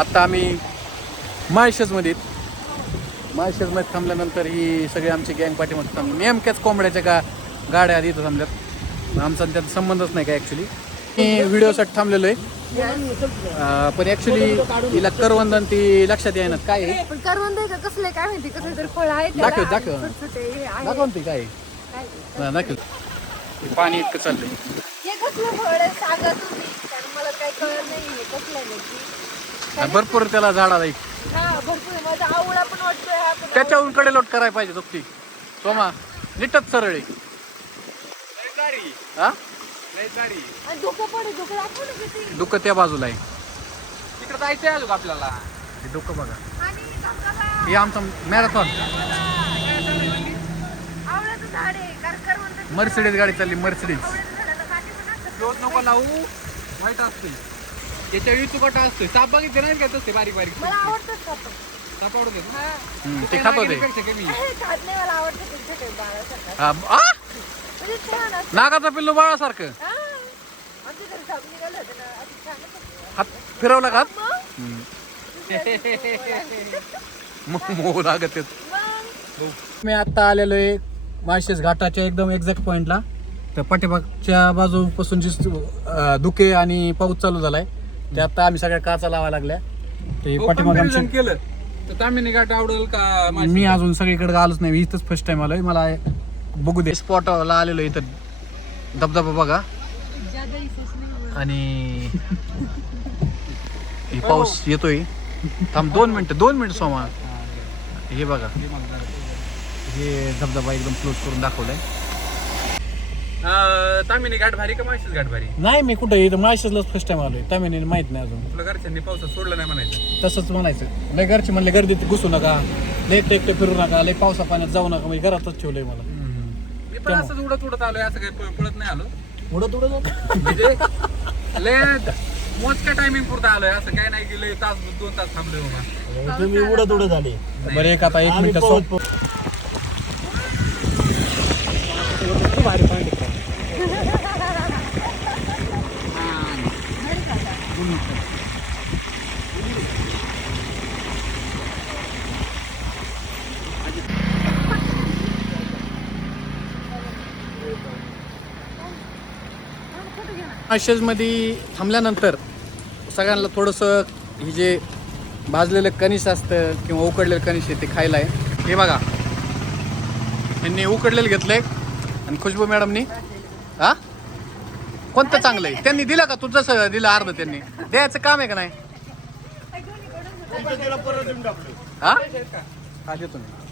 आत्ता आम्ही माळशेजमध्ये माळशेजमध्ये थांबल्यानंतर ही सगळी आमची गँग पाठीमध्ये थांबली. नेमक्याच कोंबड्याच्या गा गाड्या आधी इथं थांबल्यात. आमचा त्याचा संबंधच नाही काय ॲक्च्युली मी व्हिडिओसाठी थांबलेलो आहे. पण ॲक्च्युली हिला करवंदन ती लक्षात येईना काय आहे. पण करवंद आहे का? कसले काय माहिती? कसले तर फळ आहे दाखव, दाखव. दाखव ना ती काय आहे. काय? हा, दाखव. पाणी इतकं चाललंय. हे कसलं फळ आहे? सांगा तुम्ही. कारण मला कळत नाही कसलं नक्की आणि भरपूर त्याला झाडा जाईल हा भरपूर आहे. माझा आवळा पण वाटतोय हा. पण त्याच्याहून कडे लोट करायला पाहिजे सोबती सोमा नीटच सरळ आहे. हा? आणि धोका पडे धोका दाखव ना किती. डोकं त्या बाजूला आहे. तिकडे जायचंय अजून आपल्याला. हे डोकं बघा. आणि धबधबा. हे आमचं मॅरेथॉन. आवळ्याचं झाड आहे. कारण करवंद मर्सिडीज गाडी चालली मर्सिडीज. आवळ्याच्या झाडाला काठी पण असतात. रोज नको लावू. वाईट असते त्याच्या विचुकटा असतोय साप बघितले नाही बारीक बारीक मला आवडतात साप आवडते हा. ते खात होते कमी हे खात नाही मला आवडतं ते छोटे बाळासारखं हा, आ? म्हणजे छान असतं नागाचा पिल्लू बाळासारखं हा. आमच्या घरी साप निघालं होतं ना असं छान असतं. हात फिरवला का हात? मग हम्म. मग मग मोह लागत आहेत. मी आता आलेलो आहे माळशेज घाटाच्या एकदम एक्झॅक्ट पॉइंटला तर पाठीमागच्या बाजूपासून जी अं, धुके आणि पाऊस चालू झालाय ते आता आम्ही सगळ्या काचा लावायला लागल्या. ते पाठीमाग आमची केलं. तर तामिनी घाट आवडेल का माशी? मी अजून सगळीकडे आलोच नाही इथंच फर्स्ट टाइम आलोय. मला बघू दे. स्पॉटला आलेलो इथं. धबधबा बघा. आणि हे पाऊस येतोय. थांब दोन मिनिटं दोन मिनिटं सोमा. हे बघा. हे धबधबा एकदम क्लोज करून दाखवलाय. तामिनी घाट भारी का माशीच घाट भारी? नाही मी कुठे इथं माळशेजलाच फर्स्ट टाइम आलोय. त्यामुळे माहीत नाही अजून. आपल्या घरच्यांनी पावसात सोडलं नाही म्हणायचं? तसंच म्हणायचं. लय घरचे म्हणले गर्दीत घुसू नका. लय टेकटे फिरू नका. लय पावसा पाण्यात जाऊ नका. मी घरातच ठेवलंय मला. मी पण असंच उडत उडत आलोय. असं काही पळत नाही आलो. उडत उडत म्हणजे लय मोजक्या टायमिंग पुरता आलोय. असं काय नाही की लय तास दोन तास थांबलोय बाबा. तुम्ही उडत उडत आले. बरं एक आता एक आम्ही मिनिट पाऊस मध्ये थांबल्यानंतर सगळ्यांना थोडंसं हे जे भाजलेलं कणीस असतं किंवा उकडलेलं कणीस आहे ते खायला आहे. हे बघा. यांनी उकडलेलं घेतलंय. आणि खुशबू मॅडमनी हा? कोणतं चांगलं आहे? त्यांनी दिलं का? तू जसं दिलं अर्ध त्यांनी. द्यायचं काम आहे का नाही? हा? हा देतो मी.